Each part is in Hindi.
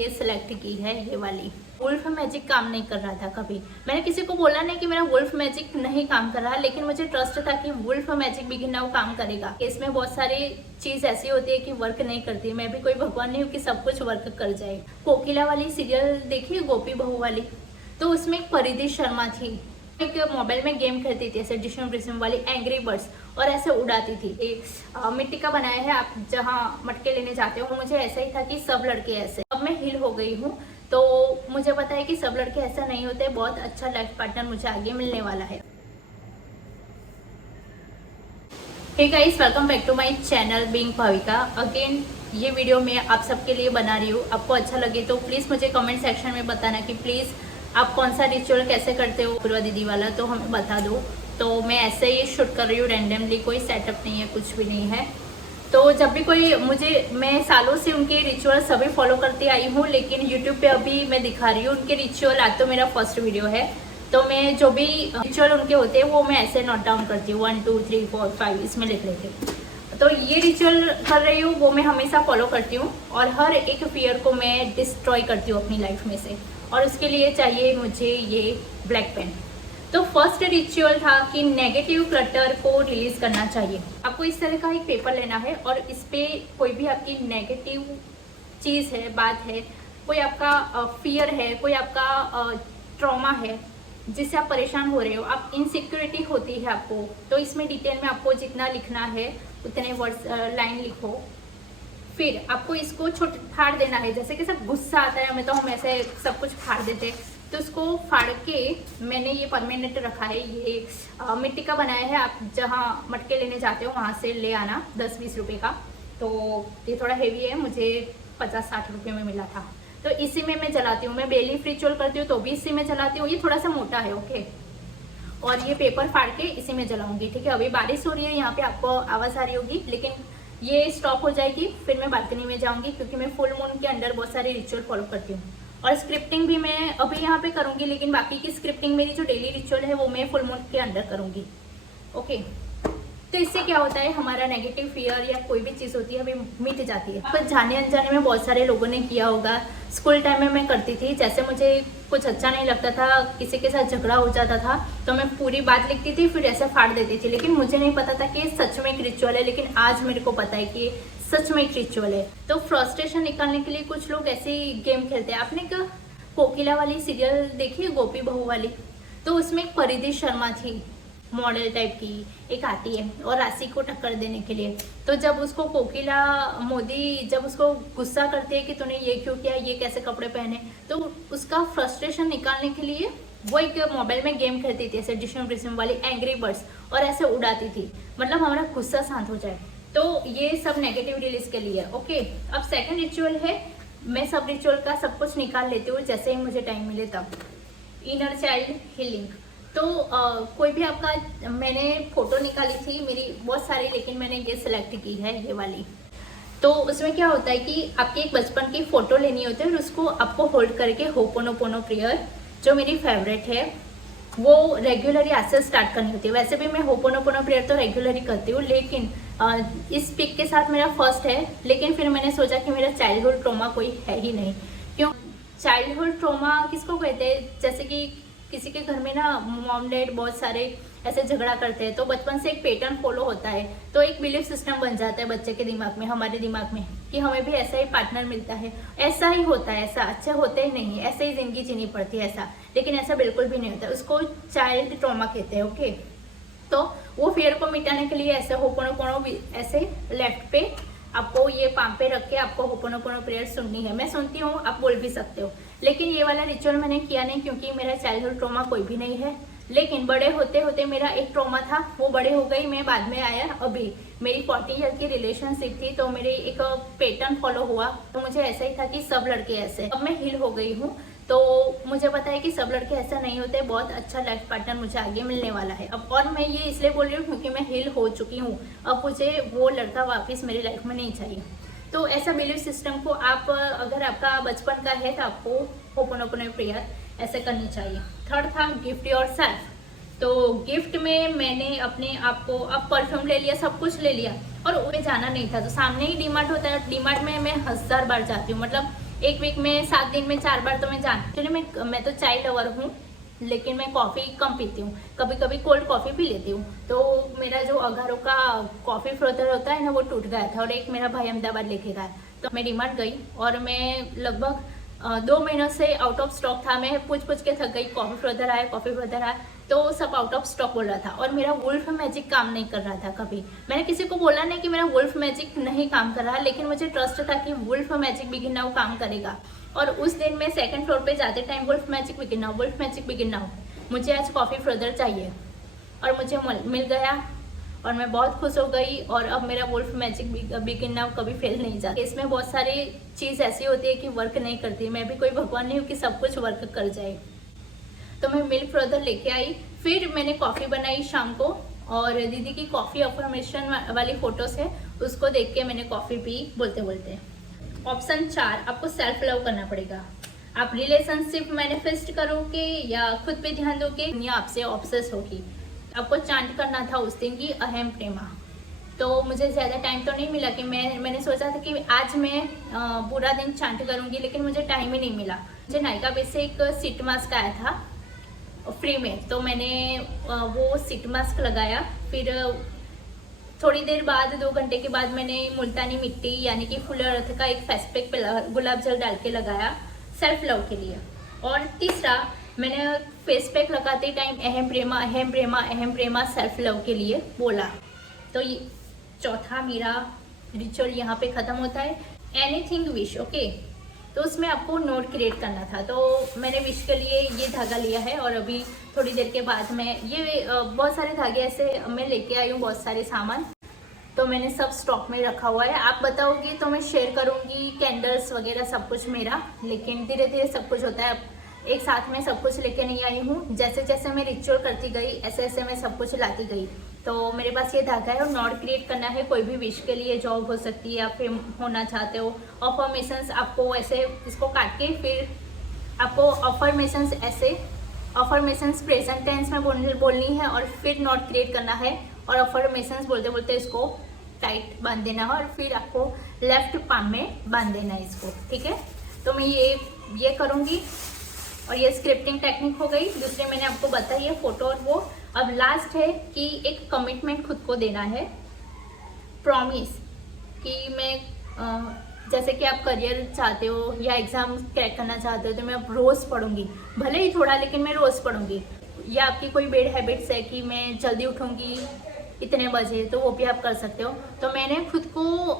ये सिलेक्ट की है, ये वाली। वुल्फ मैजिक काम नहीं कर रहा था कभी। मैंने किसी को बोला नहीं कि मेरा वुल्फ मैजिक नहीं काम कर रहा, लेकिन मुझे ट्रस्ट था कि वुल्फ मैजिक बिगिन नाउ काम करेगा। इसमें बहुत सारी चीज ऐसी होती है कि वर्क नहीं करती। मैं भी कोई भगवान नहीं हूँ कि सब कुछ वर्क कर जाए। कोकिला वाली सीरियल देखिए, गोपी बहू वाली, तो उसमें एक परिधि शर्मा थी, एक मोबाइल में गेम खेलती थी ऐसे डिशम डिशम वाली, एंग्री बर्ड्स, और ऐसे उड़ाती थी। मिट्टी का बनाया है, आप जहाँ मटके लेने जाते हो। मुझे ऐसा ही था कि सब लड़के ऐसे। अब मैं हिल हो गई हूँ, तो मुझे पता है कि सब लड़के ऐसा नहीं होते। बहुत अच्छा लाइफ पार्टनर मुझे आगे मिलने वाला है। Hey guys, welcome back to my channel being Bhavika. Again ये वीडियो मैं आप सबके लिए बना रही हूँ। आपको अच्छा लगे तो प्लीज़ मुझे कमेंट सेक्शन में बताना कि प्लीज़ आप कौन सा रिचुअल कैसे करते हो, पूर्वा दीदी वाला, तो हमें बता दो। तो मैं ऐसे ही शूट कर रही हूँ रैंडमली, कोई सेटअप नहीं है, कुछ भी नहीं है। तो जब भी कोई मैं सालों से उनके रिचुअल सभी फॉलो करती आई हूँ, लेकिन यूट्यूब पे अभी मैं दिखा रही हूँ उनके रिचुअल। आज तो मेरा फर्स्ट वीडियो है, तो मैं जो भी रिचुअल उनके होते हैं वो मैं ऐसे नोट डाउन करती हूँ, 1 2 3 4 5 इसमें लिख लेती हूँ। तो ये रिचुअल कर रही हूँ वो मैं हमेशा फॉलो करती हूँ, और हर एक फियर को मैं डिस्ट्रॉय करती हूँ अपनी लाइफ में से, और उसके लिए चाहिए मुझे ये ब्लैक पेन। तो फर्स्ट रिचुअल था कि नेगेटिव क्लटर को रिलीज करना चाहिए। आपको इस तरह का एक पेपर लेना है, और इस पे कोई भी आपकी नेगेटिव चीज़ है, बात है, कोई आपका फियर है, कोई आपका ट्रॉमा है जिससे आप परेशान हो रहे हो, आप इनसिक्योरिटी होती है आपको, तो इसमें डिटेल में आपको जितना लिखना है उतने वर्ड्स लाइन लिखो। फिर आपको इसको फाड़ देना है। जैसे कि सब गुस्सा आता है हमें, तो हम ऐसे सब कुछ फाड़ देते, तो उसको फाड़ के मैंने ये परमानेंट रखा है। ये मिट्टी का बनाया है, आप जहाँ मटके लेने जाते हो वहाँ से ले आना, 10-20 रुपये का। तो ये थोड़ा हेवी है, मुझे 50-60 रुपये में मिला था। तो इसी में मैं जलाती हूँ। मैं बेलीफ रिचुअल करती हूँ तो भी इसी में जलाती हूँ। ये थोड़ा सा मोटा है, ओके। और ये पेपर फाड़ के इसी में जलाऊंगी, ठीक है। अभी बारिश हो रही है, यहाँ पे आपको आवाज़ आ रही होगी, लेकिन ये स्टॉप हो जाएगी, फिर मैं बालकनी में जाऊंगी, क्योंकि मैं फुल मून के अंडर बहुत सारे रिचुअल फॉलो करती हूँ। और स्क्रिप्टिंग भी मैं अभी यहाँ पे करूँगी, लेकिन बाकी की स्क्रिप्टिंग मेरी जो डेली रिचुअल है वो मैं फुल मून के अंडर करूँगी, ओके। तो इससे क्या होता है, हमारा नेगेटिव फियर या कोई भी चीज़ होती है अभी मिट जाती है। पर जाने अनजाने में बहुत सारे लोगों ने किया होगा। स्कूल टाइम में मैं करती थी, जैसे मुझे कुछ अच्छा नहीं लगता था, किसी के साथ झगड़ा हो जाता था, तो मैं पूरी बात लिखती थी, फिर ऐसे फाड़ देती थी। लेकिन मुझे नहीं पता था कि सच में एक रिचुअल है, लेकिन आज मेरे को पता है कि सच में एक रिचुअल है। तो फ्रस्ट्रेशन निकालने के लिए कुछ लोग ऐसे ही गेम खेलते हैं। आपने कोकिला वाली सीरियल देखी है, गोपी बहू वाली, तो उसमें एक परिधि शर्मा थी, मॉडल टाइप की एक आती है, और राशि को टक्कर देने के लिए। तो जब उसको कोकिला मोदी जब उसको गुस्सा करती है कि तूने ये क्यों किया, ये कैसे कपड़े पहने, तो उसका फ्रस्ट्रेशन निकालने के लिए वो एक मोबाइल में गेम खेलती थी ऐसे डिशम डिशम वाली, एंग्री बर्ड्स, और ऐसे उड़ाती थी, मतलब हमारा गुस्सा शांत हो जाए। तो ये सब नेगेटिव रिलीज के लिए, ओके। अब सेकेंड रिचुअल है, मैं सब रिचुअल का सब कुछ निकाल लेती हूँ जैसे ही मुझे टाइम मिले तब। Inner child healing. तो कोई भी आपका, मैंने फोटो निकाली थी मेरी बहुत सारी, लेकिन मैंने ये सिलेक्ट की है, ये वाली। तो उसमें क्या होता है कि आपकी एक बचपन की फोटो लेनी होती है, और उसको आपको होल्ड करके होपोनोपोनो प्रेयर, जो मेरी फेवरेट है, वो रेगुलरली आज से स्टार्ट करनी होती है। वैसे भी मैं होपोनोपोनो प्रेयर तो रेगुलरली करती हूँ, लेकिन इस पिक के साथ मेरा फर्स्ट है। लेकिन फिर मैंने सोचा कि मेरा चाइल्डहुड ट्रॉमा कोई है ही नहीं। क्यों चाइल्डहुड ट्रॉमा किसको कहते हैं, जैसे कि किसी के घर में ना मॉम डैड बहुत सारे ऐसे झगड़ा करते हैं, तो बचपन से एक पैटर्न फॉलो होता है, तो एक बिलीफ सिस्टम बन जाता है बच्चे के दिमाग में, हमारे दिमाग में, कि हमें भी ऐसा ही पार्टनर मिलता है, ऐसा ही होता है, ऐसा अच्छे होते ही नहीं, ऐसे ही जिंदगी जीनी पड़ती है ऐसा। लेकिन ऐसा बिल्कुल भी नहीं होता, उसको चाइल्ड ट्रॉमा कहते हैं, ओके। तो वो फियर को मिटाने के लिए ऐसे होपोनोपोनो, ऐसे लेफ्ट पे आपको ये पाम पे रख के आपको होपोनोपोनो प्रेयर सुननी है। मैं सुनती हूँ, आप बोल भी सकते हो। लेकिन ये वाला रिचुअल मैंने किया नहीं, क्योंकि मेरा चाइल्डहुड ट्रॉमा कोई भी नहीं है। लेकिन बड़े होते होते मेरा एक ट्रॉमा था, वो बड़े हो गई, मैं बाद में आया। अभी मेरी 40 ईयर की रिलेशनशिप थी, तो मेरे एक पैटर्न फॉलो हुआ, तो मुझे ऐसा ही था कि सब लड़के ऐसे। अब मैं हिल हो गई हूँ, तो मुझे पता है कि सब लड़के ऐसा नहीं होते, बहुत अच्छा लाइफ पार्टनर मुझे आगे मिलने वाला है अब। और मैं ये इसलिए बोल रही हूँ क्योंकि मैं हिल हो चुकी हूँ, अब मुझे वो लड़का वापस मेरी लाइफ में नहीं चाहिए। तो ऐसा बिलीफ सिस्टम को आप, अगर आपका बचपन का है, तो आपको होपोनोपोनो प्रेयर ऐसे करनी चाहिए। थर्ड था गिफ्ट योरसेल्फ। तो गिफ्ट में मैंने अपने आप को, अब परफ्यूम ले लिया, सब कुछ ले लिया, और उन्हें जाना नहीं था, तो सामने ही डीमार्ट होता है, डीमार्ट में मैं 1000 बार जाती हूँ, मतलब एक वीक में 7 दिन में 4 बार तो मैं एक्चुअली मैं तो चाय लवर हूँ, लेकिन मैं कॉफ़ी कम पीती हूँ, कभी कभी कोल्ड कॉफ़ी पी लेती हूँ। तो मेरा जो अघारों का कॉफ़ी फ्रोथर होता है ना, वो टूट गया था और एक मेरा भाई अहमदाबाद लेके गया। तो मैं डीमार्ट गई और मैं लगभग 2 महीनों से आउट ऑफ स्टॉक था। मैं पूछ के थक गई, कॉफ़ी फ्रोथर आया, कॉफ़ी फ्रोथर आया, तो सब आउट ऑफ स्टॉक बोल रहा था और मेरा वुल्फ मैजिक काम नहीं कर रहा था। कभी मैंने किसी को बोला नहीं कि मेरा वुल्फ मैजिक नहीं काम कर रहा, लेकिन मुझे ट्रस्ट था कि वुल्फ मैजिक बिगिन नाउ काम करेगा। और उस दिन मैं सेकंड फ्लोर पे जाते time wolf magic begin now, मुझे आज कॉफ़ी फ्रोथर चाहिए और मुझे मिल गया और मैं बहुत खुश हो गई। और अब मेरा वुल्फ मैजिक बिगिन नाउ कभी फेल नहीं जाता। इसमें बहुत सारी चीज़ ऐसी होती है कि वर्क नहीं करती। मैं भी कोई भगवान नहीं हूँ कि सब कुछ वर्क कर जाए। तो मैं मिल्क फ्रोथर लेके आई, फिर मैंने कॉफ़ी बनाई शाम को, और दीदी की कॉफ़ी अफर्मेशन वाली फोटोज है, उसको देख के मैंने कॉफ़ी पी बोलते बोलते। ऑप्शन 4, आपको सेल्फ लव करना पड़ेगा। आप रिलेशनशिप मैनिफेस्ट करोगे या खुद पे ध्यान दोगे, दुनिया आपसे ऑब्सेस होगी। आपको चांट करना था उस दिन की अहम प्रेमा। तो मुझे ज़्यादा टाइम तो नहीं मिला कि मैंने सोचा था कि आज मैं पूरा दिन चांट करूँगी, लेकिन मुझे टाइम ही नहीं मिला। मुझे नायका बेस से एक सीट मास्क आया था फ्री में, तो मैंने वो सीट मास्क लगाया। फिर थोड़ी देर बाद 2 घंटे के बाद मैंने मुल्तानी मिट्टी यानी कि फुल अर्थ का एक फेस पैक पे गुलाब जल डाल के लगाया सेल्फ लव के लिए। और तीसरा, मैंने फेस पैक लगाते टाइम अहम प्रेमा सेल्फ लव के लिए बोला। तो ये चौथा मेरा रिचुअल यहाँ पे ख़त्म होता है। Anything wish, okay. तो उसमें आपको नोट क्रिएट करना था, तो मैंने विश के लिए ये धागा लिया है। और अभी थोड़ी देर के बाद मैं ये बहुत सारे धागे ऐसे मैं लेके आई हूँ, बहुत सारे सामान, तो मैंने सब स्टॉक में रखा हुआ है। आप बताओगी तो मैं शेयर करूँगी कैंडल्स वगैरह सब कुछ मेरा, लेकिन धीरे धीरे सब कुछ होता है। एक साथ में सब कुछ लेके नहीं आई हूँ, जैसे जैसे मैं रिचुअल करती गई ऐसे ऐसे मैं सब कुछ लाती गई। तो मेरे पास ये धागा है और नोट क्रिएट करना है कोई भी विश के लिए। जॉब हो सकती है, आप फेम होना चाहते हो, अफर्मेशंस आपको ऐसे इसको काट के फिर आपको अफर्मेशंस ऐसे अफर्मेशंस प्रेजेंट टेंस में बोलनी है और फिर नोट क्रिएट करना है और अफर्मेशंस बोलते बोलते इसको टाइट बांध देना है और फिर आपको लेफ्ट पाम में बांध देना है इसको, ठीक है। तो मैं ये करूँगी और ये स्क्रिप्टिंग टेक्निक हो गई। दूसरे मैंने आपको बताई है फोटो और वो। अब लास्ट है कि एक कमिटमेंट खुद को देना है, प्रॉमिस कि मैं जैसे कि आप करियर चाहते हो या एग्ज़ाम क्रैक करना चाहते हो तो मैं अब रोज़ पढ़ूंगी, भले ही थोड़ा, लेकिन मैं रोज़ पढ़ूंगी। या आपकी कोई बैड हैबिट्स है कि मैं जल्दी उठूंगी इतने बजे, तो वो भी आप कर सकते हो। तो मैंने खुद को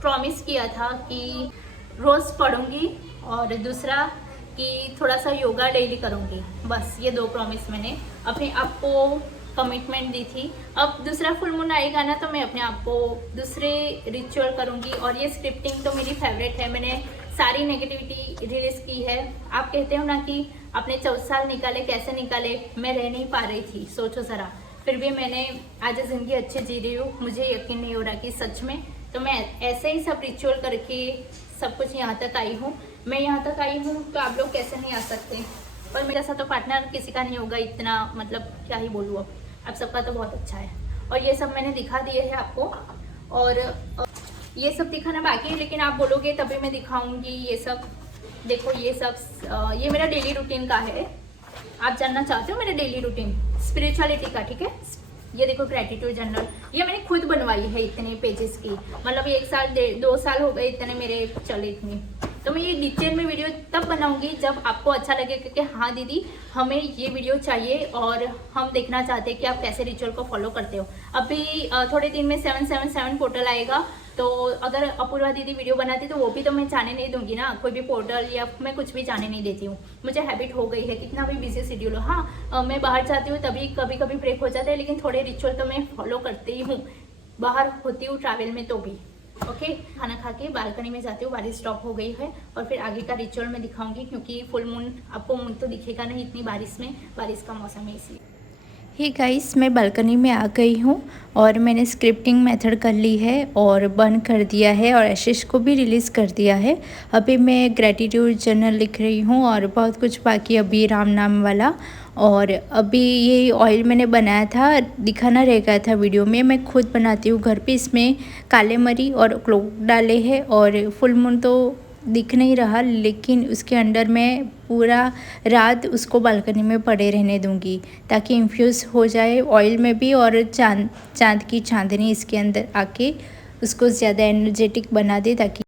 प्रॉमिस किया था कि रोज़ पढ़ूंगी और दूसरा कि थोड़ा सा योगा डेली करूँगी। बस ये 2 प्रॉमिस मैंने अपने आप को कमिटमेंट दी थी। अब दूसरा फुल मून आएगा ना, तो मैं अपने आप को दूसरे रिचुअल करूँगी। और ये स्क्रिप्टिंग तो मेरी फेवरेट है, मैंने सारी नेगेटिविटी रिलीज़ की है। आप कहते हो ना कि आपने 14 साल निकाले, कैसे निकाले, मैं रह नहीं पा रही थी, सोचो ज़रा। फिर भी मैंने आज ज़िंदगी अच्छी जी रही हूँ, मुझे यकीन नहीं हो रहा कि सच में। तो मैं ऐसे ही सब रिचुअल करके सब कुछ यहाँ तक आई हूँ। मैं यहाँ तक आई हूँ तो आप लोग कैसे नहीं आ सकते। और मेरे साथ तो पार्टनर किसी का नहीं होगा इतना, मतलब क्या ही बोलूँ अब, आप सबका तो बहुत अच्छा है। और ये सब मैंने दिखा दिए है आपको, और ये सब दिखाना बाकी है, लेकिन आप बोलोगे तभी मैं दिखाऊंगी ये सब। देखो ये सब ये मेरा डेली रूटीन का है। आप जानना चाहते हो मेरा डेली रूटीन स्पिरिचुअलिटी का, ठीक है। ये देखो ग्रेटिट्यूड जर्नल, ये मैंने खुद बनवाई है इतने पेजेस की, मतलब 1 साल 2 साल हो गए इतने मेरे चले इतनी। तो मैं ये डिटेल में वीडियो तब बनाऊंगी जब आपको अच्छा लगे कि हाँ दीदी हमें ये वीडियो चाहिए और हम देखना चाहते हैं कि आप कैसे रिचुअल को फॉलो करते हो। अभी थोड़े दिन में 777 पोर्टल आएगा, तो अगर अपूर्वा दीदी वीडियो बनाती तो वो भी तो मैं जाने नहीं दूंगी ना, कोई भी पोर्टल या मैं कुछ भी जाने नहीं देती हूँ। मुझे हैबिट हो गई है, कितना भी बिजी शेड्यूल हो। हाँ मैं बाहर जाती हूँ तभी कभी कभी ब्रेक हो जाता है, लेकिन थोड़े रिचुअल तो मैं फॉलो करती ही हूँ, बाहर होती हूँ ट्रैवल में तो भी। ओके, खाना खा के बालकनी में जाती हूँ, बारिश स्टॉप हो गई है और फिर आगे का रिचुअल मैं दिखाऊंगी, क्योंकि फुल मून आपको मून तो दिखेगा नहीं इतनी बारिश में, बारिश का मौसम है इसलिए। हे गाइस, मैं बालकनी में आ गई हूँ और मैंने स्क्रिप्टिंग मेथड कर ली है और बंद कर दिया है और आशीष को भी रिलीज़ कर दिया है। अभी मैं ग्रेटिट्यूड जर्नल लिख रही हूँ और बहुत कुछ बाकी अभी राम नाम वाला। और अभी ये ऑयल मैंने बनाया था, दिखाना रह गया था वीडियो में, मैं खुद बनाती हूँ घर पे। इसमें काले मरी और क्लोव डाले हैं और फुल मून तो दिख नहीं रहा, लेकिन उसके अंडर मैं पूरा रात उसको बालकनी में पड़े रहने दूंगी ताकि इन्फ्यूज़ हो जाए ऑयल में भी, और चांद की चांदनी इसके अंदर आके उसको ज़्यादा एनर्जेटिक बना दे ताकि